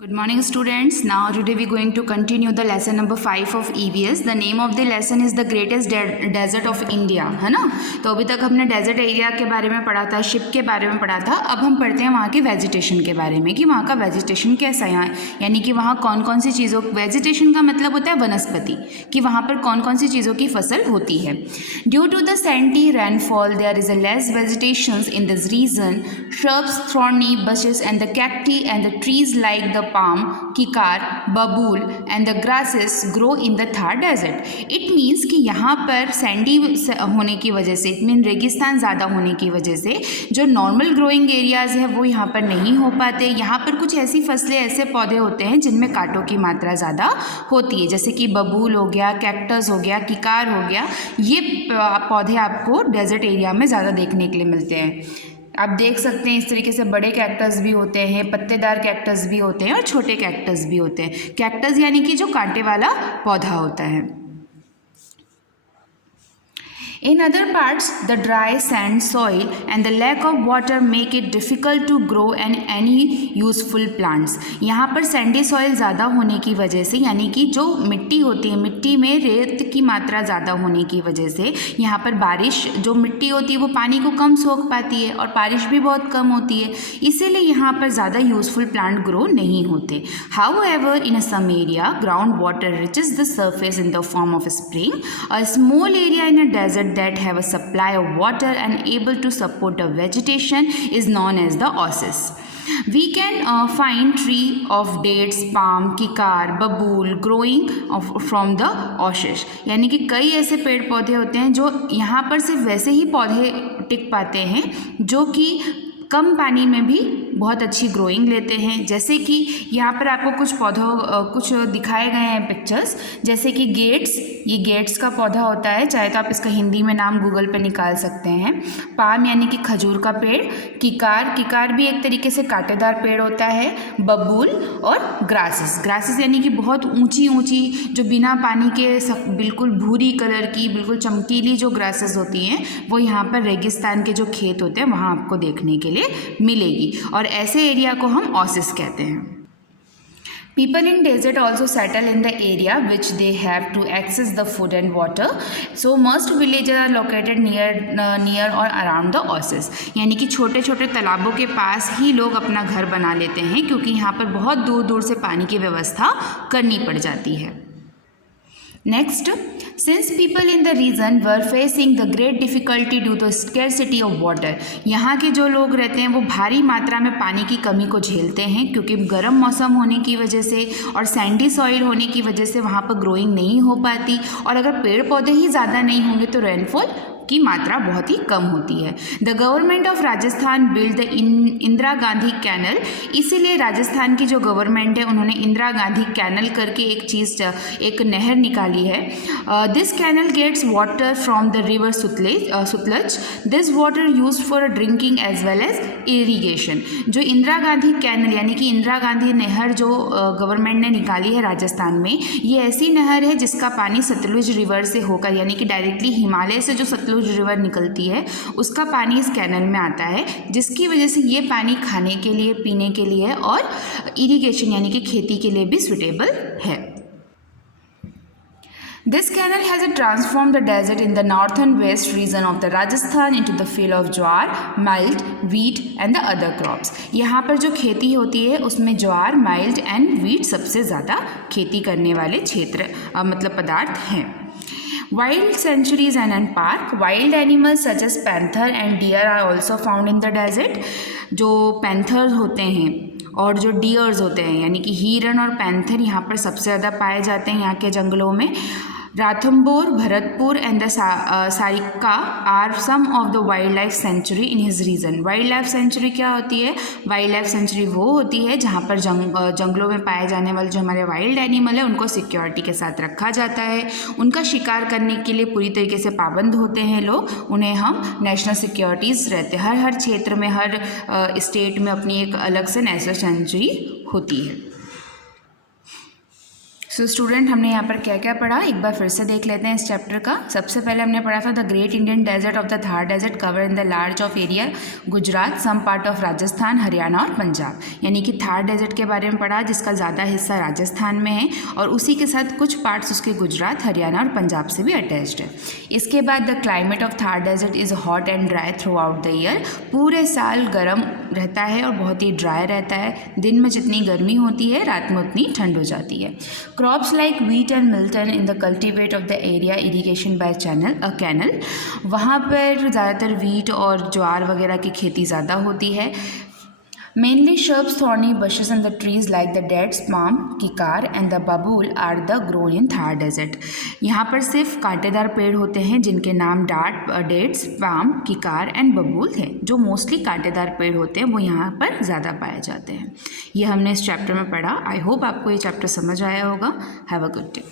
Good morning students. Now today we are going to continue the lesson number 5 of EVS. The name of the lesson is the greatest desert of India, है ना। तो अभी तक हमने desert area के बारे में पढ़ा था, शिप के बारे में पढ़ा था। अब हम पढ़ते हैं वहाँ के वेजिटेशन के बारे में कि वहाँ का वेजिटेशन कैसा है, यानी कि वहाँ कौन कौन सी चीज़ों, वेजिटेशन का मतलब होता है वनस्पति, कि वहाँ पर कौन कौन सी चीज़ों की फसल होती है। Due to the scanty rainfall there is a less vegetations in this region. Shrubs, thorny bushes and the cacti and the trees like the palm, kikar, babul and the grasses grow in the Thar desert. It means कि यहाँ पर Sandy होने की वजह से, it mean रेगिस्तान ज़्यादा होने की वजह से जो नॉर्मल ग्रोइंग एरियाज़ है वो यहाँ पर नहीं हो पाते। यहाँ पर कुछ ऐसी फसलें, ऐसे पौधे होते हैं जिनमें कांटों की मात्रा ज़्यादा होती है, जैसे कि बबूल हो गया, कैक्टस हो गया, किकार हो गया। ये पौधे आपको डेजर्ट एरिया में ज़्यादा देखने के लिए मिलते हैं। आप देख सकते हैं इस तरीके से बड़े कैक्टस भी होते हैं, पत्तेदार कैक्टस भी होते हैं और छोटे कैक्टस भी होते हैं। कैक्टस यानी कि जो कांटे वाला पौधा होता है। In other parts, the dry sand soil and the lack of water make it difficult to grow any useful plants. यहाँ पर सैंडी सॉइल ज़्यादा होने की वजह से, यानी कि जो मिट्टी होती है, मिट्टी में रेत की मात्रा ज़्यादा होने की वजह से यहाँ पर बारिश, जो मिट्टी होती है वो पानी को कम सोख पाती है और बारिश भी बहुत कम होती है, इसीलिए यहाँ पर ज़्यादा यूजफुल प्लांट ग्रो नहीं होते। However, in some area, groundwater reaches the surface in the form of a spring. A small area in a desert that have a supply of water and able to support the vegetation is known as the oasis. We can find tree of dates, palm, kikar, babul growing from the oasis. यानी कि कई ऐसे पेड़ पौधे होते हैं जो यहाँ पर सिर्फ वैसे ही पौधे टिक पाते हैं जो कि कम पानी में भी बहुत अच्छी ग्रोइंग लेते हैं। जैसे कि यहाँ पर आपको कुछ पौधों कुछ दिखाए गए हैं पिक्चर्स, जैसे कि गेट्स, ये गेट्स का पौधा होता है, चाहे तो आप इसका हिंदी में नाम गूगल पे निकाल सकते हैं। पाम यानी कि खजूर का पेड़, किकार, किकार भी एक तरीके से कांटेदार पेड़ होता है, बबूल और ग्रासेस, ग्रासेस यानी कि बहुत ऊंची ऊंची जो बिना पानी के बिल्कुल भूरी कलर की, बिल्कुल चमकीली जो ग्रासेस होती हैं वो यहाँ पर रेगिस्तान के जो खेत होते हैं वहाँ आपको देखने के लिए मिलेगी, और ऐसे एरिया को हम ओसिस कहते हैं। People in desert also settle in the area which they have to access the food and water. So most villages are located near or around the oasis. यानी कि छोटे छोटे तालाबों के पास ही लोग अपना घर बना लेते हैं, क्योंकि यहाँ पर बहुत दूर दूर से पानी की व्यवस्था करनी पड़ जाती है। Next, since people in the region were facing the great difficulty due to scarcity of water, यहाँ के जो लोग रहते हैं वो भारी मात्रा में पानी की कमी को झेलते हैं, क्योंकि गर्म मौसम होने की वजह से और सैंडी सॉइल होने की वजह से वहाँ पर ग्रोइंग नहीं हो पाती, और अगर पेड़ पौधे ही ज़्यादा नहीं होंगे तो रेनफॉल की मात्रा बहुत ही कम होती है। The government of Rajasthan build the Indira Gandhi canal, इसीलिए राजस्थान की जो गवर्नमेंट है उन्होंने इंदिरा गांधी कैनल करके एक नहर निकाली है। This canal gets water from the river Sutlej. This water use for drinking as well as irrigation. जो इंदिरा गांधी कैनल यानी कि इंदिरा गांधी नहर जो गवर्नमेंट ने निकाली है राजस्थान में, ये ऐसी नहर है जिसका पानी सतलुज रिवर से होकर, यानी कि डायरेक्टली हिमालय से जो सतलुज रिवर निकलती है उसका पानी इस कैनल में आता है, जिसकी वजह से ये पानी खाने के लिए, पीने के लिए और इरिगेशन यानी कि खेती के लिए भी सुटेबल है। This canal has transformed the desert in the northern west region of the Rajasthan into the field of jowar, mild, wheat and the other crops. यहाँ पर जो खेती होती है उसमें ज्वार, mild and wheat सबसे ज़्यादा खेती करने वाले क्षेत्र मतलब पदार्थ हैं। Wild sanctuaries and park. Wild animals such as panther and deer are also found in the desert. जो पैंथर होते हैं और जो डियर्स होते हैं यानी कि हिरन और पैंथर यहाँ पर सबसे ज़्यादा पाए जाते हैं यहाँ के जंगलों में। Ranthambore, Bharatpur and the Sariska are some of the wildlife sanctuary in his region. Wildlife sanctuary क्या होती है? वाइल्ड लाइफ सेंचुरी वो होती है जहाँ पर जंगलों में पाए जाने वाले जो हमारे वाइल्ड एनिमल है उनको सिक्योरिटी के साथ रखा जाता है, उनका शिकार करने के लिए पूरी तरीके से पाबंद होते हैं लोग, उन्हें हम नेशनल सिक्योरिटीज़ रहते हैं। हर क्षेत्र में, हर स्टेट में अपनी एक अलग से नेशनल सेंचुरी होती है। सो स्टूडेंट, हमने यहाँ पर क्या क्या पढ़ा, एक बार फिर से देख लेते हैं इस चैप्टर का। सबसे पहले हमने पढ़ा था the great Indian desert of the Thar desert cover in the large of area Gujarat, some part of Rajasthan, Haryana और पंजाब। यानी कि थार डेजर्ट के बारे में पढ़ा जिसका ज़्यादा हिस्सा राजस्थान में है और उसी के साथ कुछ पार्ट्स उसके गुजरात, हरियाणा और पंजाब से भी अटैच्ड है। इसके बाद the climate of Thar desert is hot and dry through out the year. पूरे साल गर्म रहता है और बहुत ही ड्राई रहता है। दिन में जितनी गर्मी होती है रात में उतनी ठंड हो जाती है। Crops like wheat and milton in the cultivate of the area irrigation by canal, वहाँ पर ज़्यादातर वीट और ज्वार वगैरह की खेती ज़्यादा होती है। Mainly shrubs, thorny bushes and the trees like the dates, palm, kikar and the babul are the grown in Thar desert. यहाँ पर सिर्फ कांटेदार पेड़ होते हैं जिनके नाम डेट्स, पाम, किकार एंड बबूल हैं। जो मोस्टली कांटेदार पेड़ होते हैं वो यहाँ पर ज़्यादा पाए जाते हैं। ये हमने इस चैप्टर में पढ़ा। आई होप आपको ये चैप्टर समझ आया होगा। Have a good day.